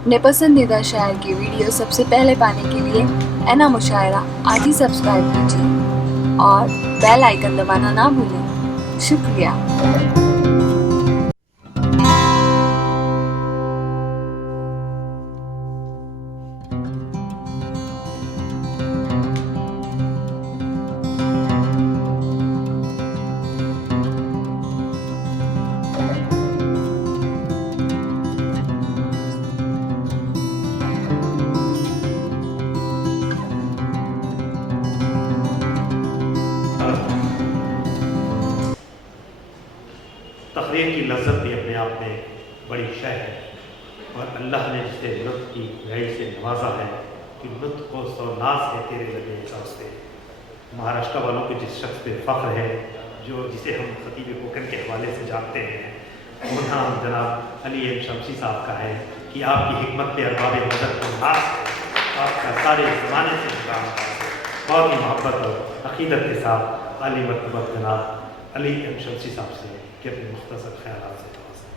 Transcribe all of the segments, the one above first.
اپنے پسندیدہ شاعر کی ویڈیو سب سے پہلے پانے کے لیے اینا مشاعرہ آج ہی سبسکرائب کیجیے اور بیل آئیکن دبانا نہ بھولیں۔ شکریہ۔ تقریر کی لذت بھی اپنے آپ میں بڑی شے ہے، اور اللہ نے جسے لطف کی گھڑی سے نوازا ہے کہ لطف کو سو ناز ہے تیرے لگے حساب سے۔ مہاراشٹر والوں کو جس شخص پہ فخر ہے، جسے ہم خطیب کوکن کے حوالے سے جانتے ہیں، وہ نام جناب علی ایم شمسی صاحب کا ہے کہ آپ کی حکمت پہ ارباب نظر کو ناز ہے، آپ کا سارے زمانے سے مقام ہے۔ بہت ہی محبت اور عقیدت کے ساتھ عالی مرتبہ جناب علی ایم شمسی صاحب سے کہ اپنے مختصر خیالات سے توازن۔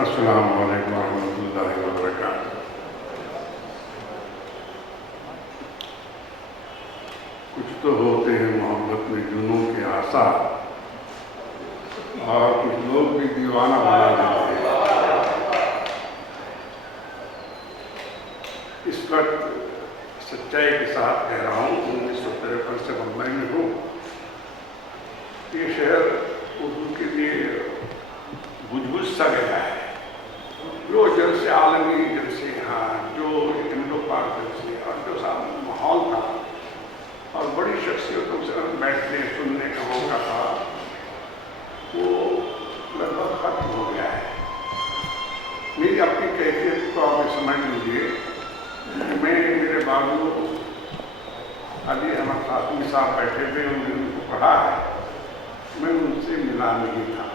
السلام علیکم ورحمۃ اللہ وبرکاتہ۔ کچھ تو ہوتے ہیں محبت میں جنوں کے آثار، اور کچھ لوگ بھی دیوانہ بنا دیتے ہیں۔ اس وقت سچائی کے ساتھ کہہ رہا ہوں، 1953 سے بمبئی میں ہوں۔ یہ شہر اردو کے لیے بجھ سا گیا ہے۔ جو جلسے عالمی جلسے یہاں، جو انڈو پاک جلسے، اور جو سامنے ماحول تھا اور بڑی شخصیتوں سے بیٹھنے سننے کا موقع تھا، وہ لگ بھگ ختم ہو گیا ہے۔ میری اپنی کیفیت کو آپ سمجھ لیجیے، میں میرے بازو علی احمد خاتمی صاحب بیٹھے تھے، انہوں نے ان کو پڑھا ہے، میں ان سے ملا نہیں تھا،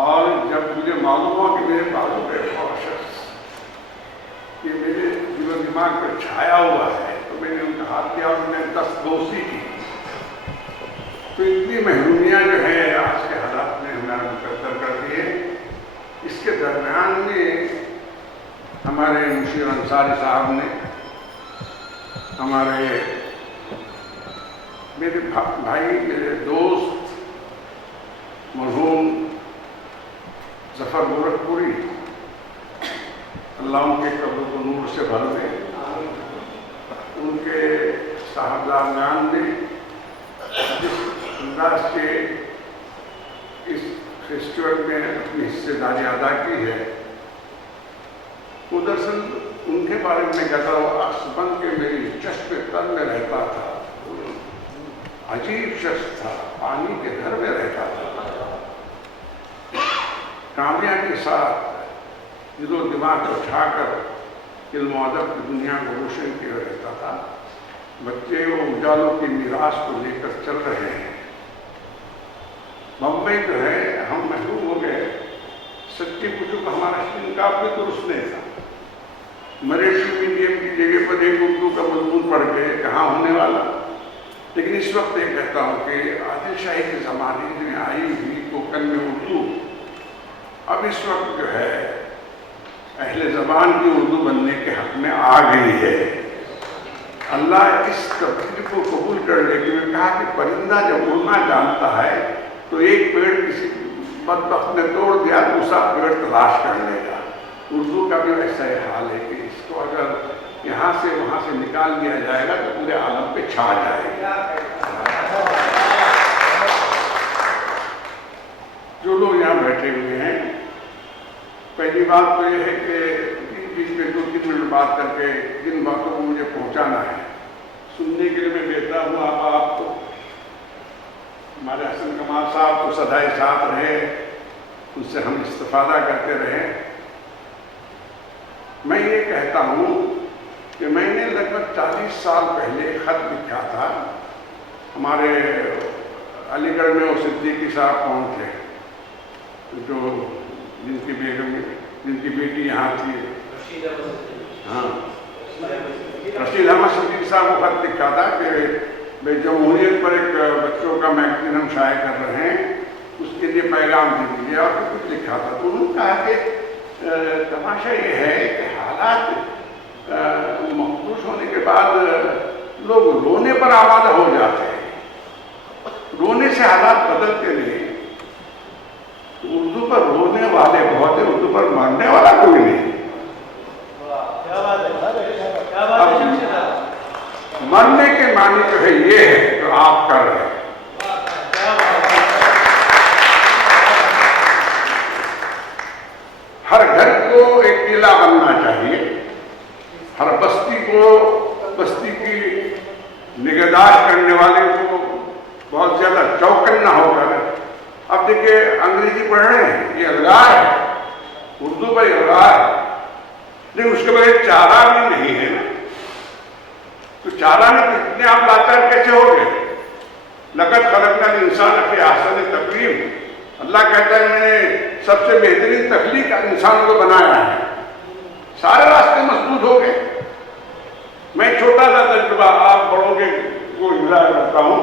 اور جب مجھے معلوم ہوا کہ میرے بازو پہ اور شخص یہ میرے دل و دماغ پر چھایا ہوا ہے، تو میں نے ان کا ہاتھ کیا اور انہوں نے دستبوسی کی۔ تو اتنی محرومیاں جو ہے آج کے حالات میں ہمارا مقدر کر دیے۔ اس کے درمیان میں ہمارے مشیر انصاری صاحب نے ہمارے میرے بھائی، میرے دوست مرحوم ظفر گورکھپوری، اللہ ان کے قبر کو نور سے بھر دے، ان کے صاحبزادگان نے جس انداز سے اس فیسٹیول میں اپنی حصے داری ادا کی ہے، وہ دراصل ان کے بارے میں کہتا ہوں، عکس بن کے میری چشم تن میں رہتا تھا، عجیب شخص تھا، پانی کے گھر میں رہتا تھا، کامیاں کے ساتھ دل و دماغ کو اٹھا کر علم و ادب کی دنیا کو روشن کیا رہتا تھا۔ بچے وہ اجالوں کی میراث کو لے کر چل رہے ہیں۔ بمبئی جو ہے ہم محروم ہو گئے، سچی پوچھو کہ ہمارا انکاب بھی درست نہیں تھا۔ مراٹھی میڈیم کی جگہ پر ایک اردو کا مضمون پڑھ کے کہاں ہونے والا، لیکن اس وقت یہ کہتا ہوں کہ عادل شاہی کے زمانے میں آئی ہوئی کوکن میں اردو اب اس وقت جو ہے اہل زبان کی اردو بننے کے حق میں آ گئی ہے۔ اللہ اس تبدیلی کو قبول کر لے۔ کہ میں کہا کہ پرندہ جب اڑنا جانتا ہے تو ایک پیڑ کسی بدبخت نے توڑ دیا، دوسرا پیڑ تلاش کر لے گا۔ اردو کا بھی ایسا ہی حال ہے کہ اس کو اگر یہاں سے وہاں سے نکال دیا جائے گا تو پورے عالم پہ چھا جائے گا۔ جو لوگ یہاں بیٹھے ہوئے ہیں، پہلی بات تو یہ ہے کہ بیچ میں 2-3 منٹ بات کر کے جن باتوں کو مجھے پہنچانا ہے سننے کے لیے میں بیٹھا ہوں۔ آپ کو ہمارے حسن کمال صاحب تو سدائے ساتھ رہے، ان سے ہم استفادہ کرتے رہے۔ میں یہ کہتا ہوں کہ میں نے لگ بھگ 40 سال پہلے خط لکھا تھا۔ ہمارے علی گڑھ میں وہ صدیقی صاحب کون تھے جو جن کی بیٹی یہاں تھی، ہاں رشید احمد صدیقی صاحب کو خط لکھا تھا کہ جمہوریت پر ایک بچوں کا میگزین ہم شائع کر رہے ہیں، اس کے لیے پیغام دے دیجیے، اور کچھ لکھا تھا۔ تو انہوں نے کہا کہ तमाशा ये है कि हालात मखदूश होने के बाद लोग रोने पर आमादा हो जाते हैं। रोने से हालात बदलते नहीं। उर्दू पर रोने वाले बहुत है, उर्दू पर मरने वाला कोई नहीं। मरने के मानी जो है ये है जो आप कर रहे हैं। हर घर को एक किला बनना चाहिए, हर बस्ती को, बस्ती की निगहदाश्त करने वाले को बहुत ज्यादा चौकन्ना होकर। अब देखिए अंग्रेजी पढ़ रहे हैं, ये अलगार है, उर्दू पर अलगार है, लेकिन उसके बाद एक चारा भी नहीं है ना। तो चारा में तो इतने आप लाचार कैसे हो गए? लक़द ख़लक़नल इंसान फी अहसन तक़वीम। अल्लाह कहता है मैंने सबसे बेहतरीन तख्लीक इंसान को बनाया है। सारे रास्ते मसदूद हो गए। मैं छोटा सा तजुर्बा आप बड़ों के को इज़हार करता हूँ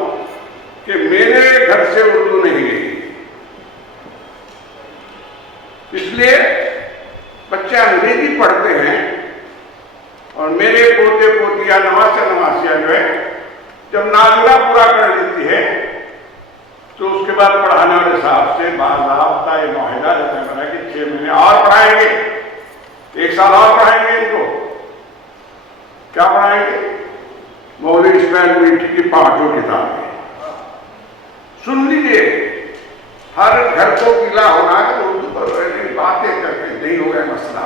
कि मेरे घर से उर्दू नहीं गई, इसलिए बच्चे अंग्रेजी पढ़ते हैं और मेरे पोते पोतिया नवासिया जो है जब नाज़िरा पूरा कर लेती है तो उसके बाद पढ़ाने वाले साहब से बाज़ाब्ता ये मुआहिदा रहता है कि 6 महीने और पढ़ाएंगे, 1 साल और पढ़ाएंगे। इनको क्या पढ़ाएंगे? मौलवी इस्माइल मीठी की 5 किताबें। सुन लीजिए, हर घर को किला होना है तो उर्दू पर बातें करके नहीं हो गया मसला।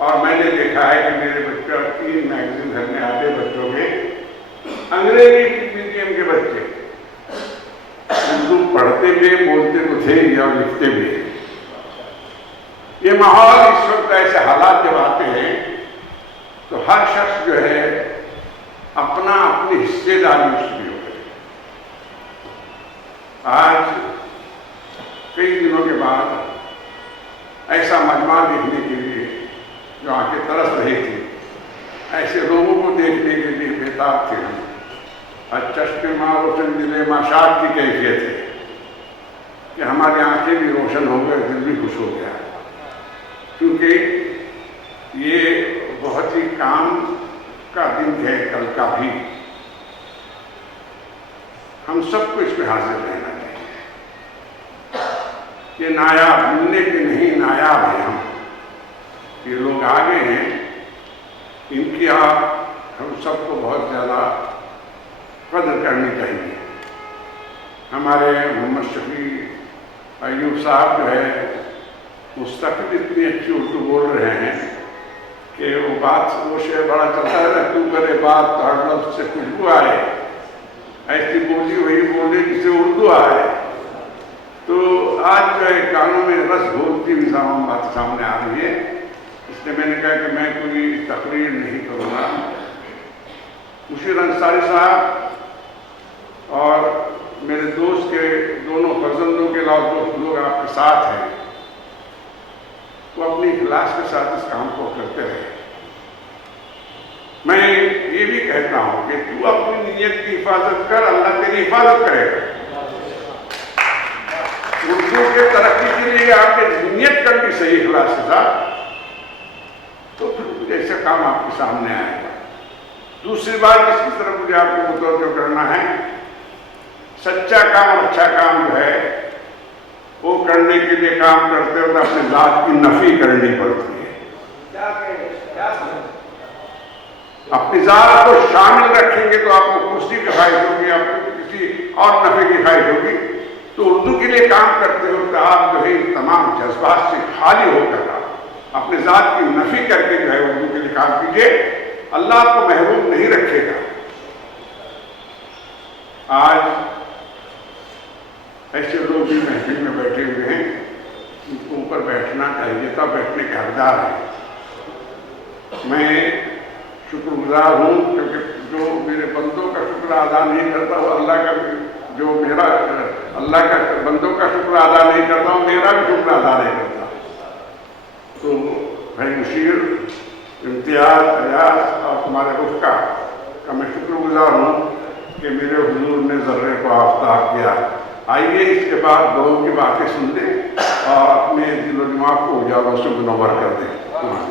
और मैंने देखा है कि मेरे बच्चे 3 मैगजीन घर में आते बच्चों के, अंग्रेजी मीडियम के बच्चे उर्दू पढ़ते भी बोलते तो थे और लिखते भी। ये माहौल इस वक्त ऐसे हालात जब आते हैं तो हर शख्स जो है अपना अपनी हिस्सेदारी उसकी हो गई। आज कई दिनों के बाद ऐसा मजमा देखने के लिए जो आंखें तरस रही थी, ऐसे लोगों को देखने के लिए बेताब थे हम। आज चश्मे माँ रोशन दिले माशात की कैफियत है कि हमारी आंखें भी रोशन हो गए, दिल भी खुश हो गया, क्योंकि ये बहुत ही काम का दिन है कल का भी। हम सबको इसमें हाजिर रहना चाहिए। ये नायाब मिलने के नहीं, नायाब है हम। ये लोग आगे हैं, इनकी हम सबको बहुत ज़्यादा कदर करनी चाहिए। हमारे मोहम्मद शफी अयूब साहब जो है मुस्तकिल इतनी अच्छी उर्दू बोल रहे हैं कि वो बात वो शेर बड़ा चलता है ना, तू करे बात तो हर लफ्ज़ से खुशबू आए, ऐसी बोली वही बोले जिसे उर्दू आए। तो आज जो है कानों में रस घोलती हुई तमाम बात सामने आ रही है, इसलिए मैंने कहा कि मैं कोई तकरीर नहीं करूँगा। मुशीर अंसारी साहब और मेरे दोस्त के दोनों फर्जंदों के अलावा जो लोग आपके साथ हैं वो अपनी इखलास के साथ इस काम को करते रहे। मैं ये भी कहता हूँ कि तू अपनी नीयत की हिफाजत कर, अल्लाह तेरी हिफाजत करेगा। उर्दू के तरक्की के लिए आपने नीयत करनी सही इखलास के साथ, तो फिर ऐसा काम आपके सामने आएगा। दूसरी बात जिसकी तरफ मुझे आपको मुतवज्जो करना है, सच्चा काम और अच्छा काम जो है वो करने के लिए काम करते वक्त अपने ज़ात की नफी करनी पड़ती है। अपनी ज़ात को शामिल रखेंगे तो आपको कुर्सी की ख्वाहिश होगी, आपको किसी और नफे की ख्वाहिश होगी। तो उर्दू के लिए काम करते वक्त आप जो है तमाम जज्बात से खाली होकर अपने ज़ात की नफी करके जो है उर्दू के लिए काम कीजिए। अल्लाह आपको महरूम नहीं रखेगा। आज ऐसे लोग भी महफिल में बैठे हुए हैं, उनको ऊपर बैठना चाहिए था, बैठने के हकदार हैं। मैं शुक्रगुजार हूँ क्योंकि जो मेरे बंदों का शुक्र अदा नहीं करता वो अल्लाह का, जो मेरा अल्लाह का बंदों का शुक्र अदा नहीं करता वो मेरा भी शुक्र अदा नहीं करता। तो भाई मुशीर, इम्तियाज़, अयाज और तुम्हारे रुफ़का का मैं शुक्रगुजार हूँ कि मेरे हुजूर ने ज़र्रे को आफ्ताब किया। आइए इसके बाद लोगों की बातें सुन लें और अपने दिलों दिलों दिमाग को उजालों से मुनव्वर कर दे।